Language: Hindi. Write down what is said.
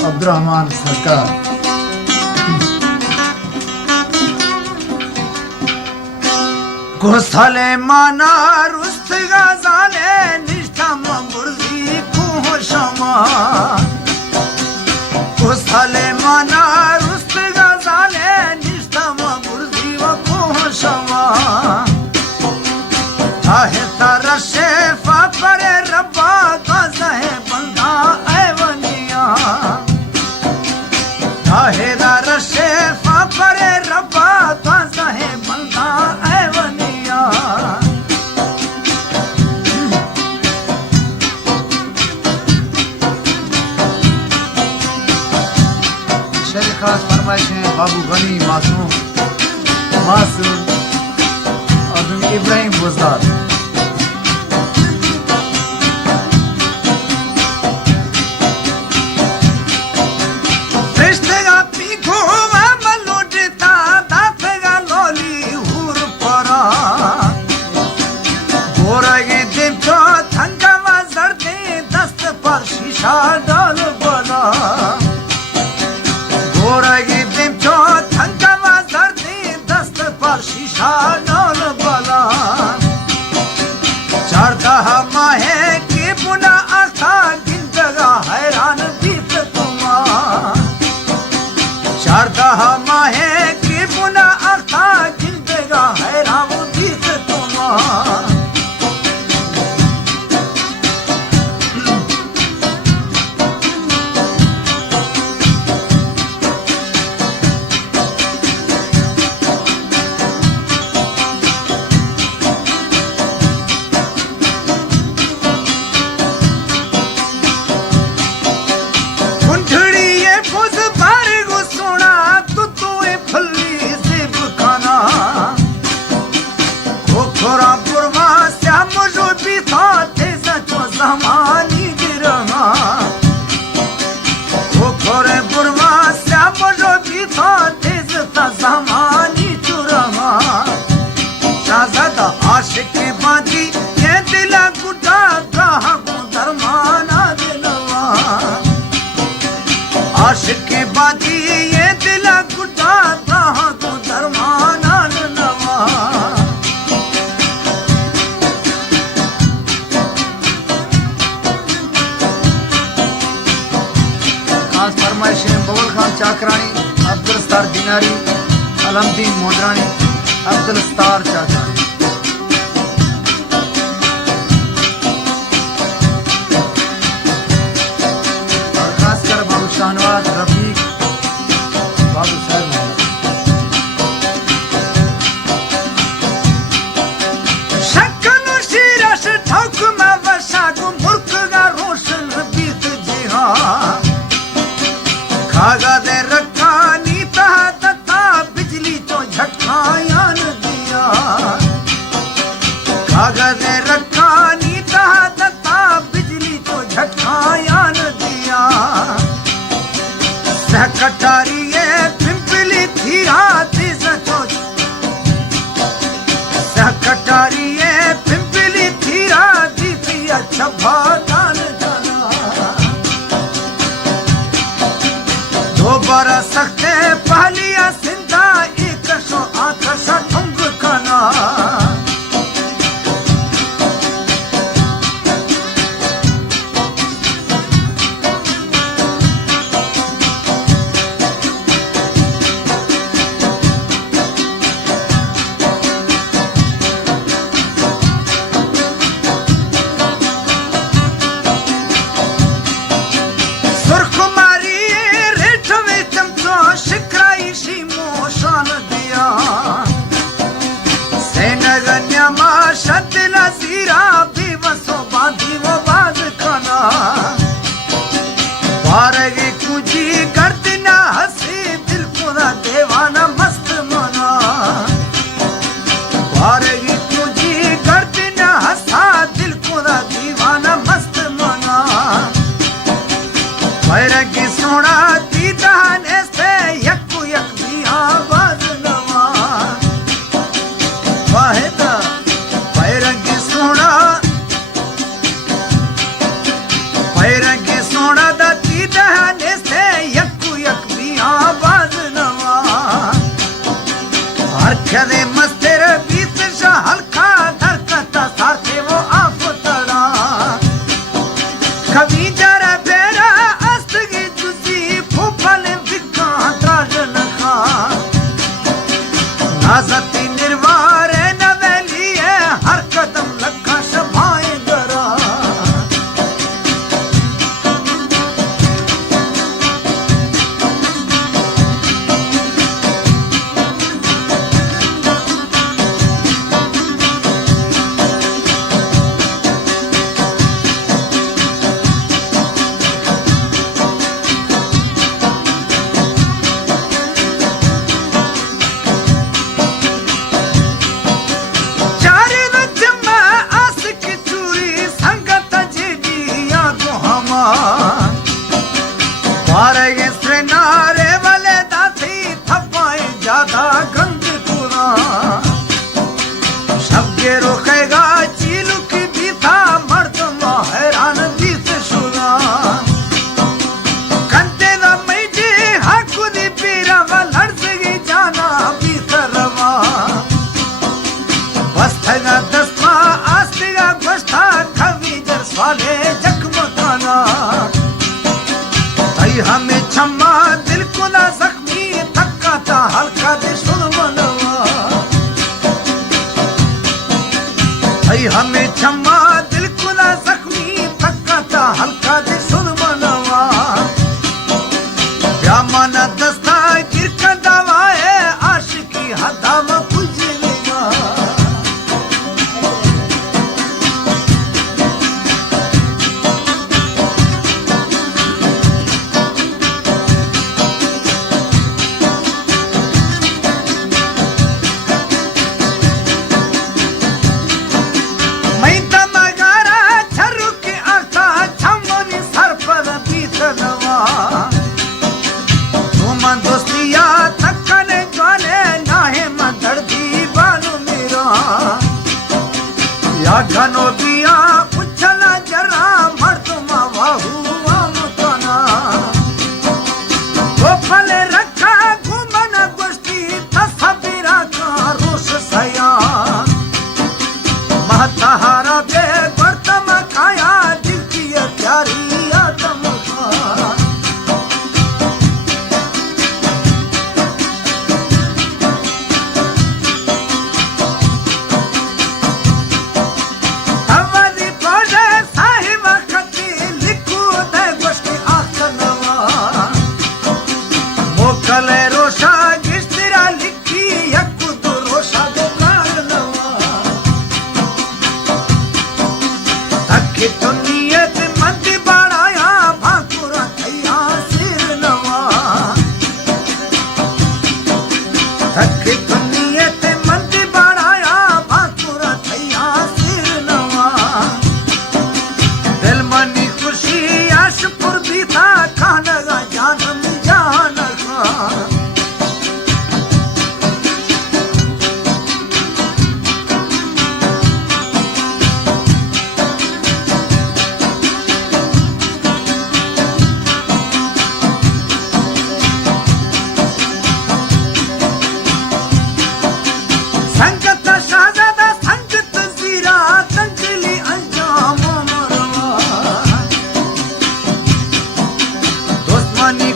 अब्दुर्रहमान सरकार। घोसाले माना रुस्त गाजाले निष्ठा मुर्जी कुहशमा। घोसाले माना रुस्त गाजाले निष्ठा मुर्जी व कुहशमा। आहे तारा शेफा परे रब्बा गाजा है बंदा ऐवनिया। आहे तारा शेफा परे रब्बा गाजा है बंदा ऐवनिया। शेर खास फरमाइश है बाबू गनी मासूम और इब्राहिम बुज़दार। डाल बना गोरगी दिम चो थंका मजर दी दस्त पर शीशा डाल बना। चढ़ता माहे की बुना आखा गिन जगह हैरान बीत तुमा। चढ़ता माहे की बुना आखा गिन जगह हैरान बीत तुमा। ज़मानी गिरमा खोरे बुरमा श्याम जो भी था तेज था ज़मानी चुरमा। शाहज़ादा आशिक बाजी ये दिला गुटा कहा को दरमाना दिलवा। आशिक बाजी ये दिला गुटा कहा को दरमाना दिलवा। फरमाइशें बबुल खान चाकरानी, अब्दुल सत्तार दिनारी, अलमदीन मोदरानी, अब्दुल सत्तार चाकरानी। और खासकर बाबू शाहनवाज रफीक, बाबू साहब शक्कनो शीरश ठोक में वशागु मुल्क का रोशन बीत जिहा। खागा दे रखा नीता दत्ता बिजली तो झटकाया न दिया। खागा दे रखा नीता दत्ता बिजली तो झटकाया न दिया। सहकटारी ये पिंपली थी हाथी सचो। सहकटारी ये पिंपली थी हाथी थी अच्छा भागान जाना। दो बारा सकते पहलिया सिंधा एक सौ आठ ठुंग खाना। शतला सीरा भी बसो बांधी वो बाज खाना। बारगी कुजी करती ना हंसी दिल को ना देवाना मस्त मना। बारगी कुजी करती ना हंसा दिल को ना दीवाना मस्त मना। बैरगी सोना दी दहाने से यक्कू यक भी आवाज नवा। वाहिदा बैरगी सोना बैरगी सोना दी दहाने से कभी जरा बेरा अस्तगी तुसी फुफल विका त्राजन खा नाजती निर्वार नवेली है हर कदम लखा शभाए गरा रोकेगा चीलू की भी था मर्द हैरान दी से सुना कंते न मैजी हाकुदी पीरा लड़ सगी जाना भी सरवा बस थगा दस्मा आस्तिगा बस्ता खवी जर स्वाले जखमताना तई हमें छम्मा दिल को ना जख्मी थक्का था हल्का दे सुनवनवा हमें छम्मा दिल कुला जख्मी थक्का था हल्का दे सुन मनवा ब्यामाना दस्ता गिरका दवाए आशिकी हदाम पुजलेगा दोस्तिया थकने जाने नाहे मदर्दी बालू मेरा या घनो दिया उछला जरा मर्दमा वाहू आमतना वो फले रखा घुमन गोष्ठी तस्वीरा का रोष सया महताहारा बे बर्तम खाया दिल की प्यारी आदम का कले रोशा गिस्तिरा लिखी यक्कु तो रोशा दे प्राणवा तक्की तो नियत मंदी बाड़ाया भाकुरा थैया सिर नवा तक्की तो नियत मंदी बाड़ाया भाकुरा थैया सिर नवा दिल मनी खुशी आशपुर भी था खानगा जानम जान संगत शाहजादा संगत जीरा तंजलि अंजाम मरवा दोस्तानी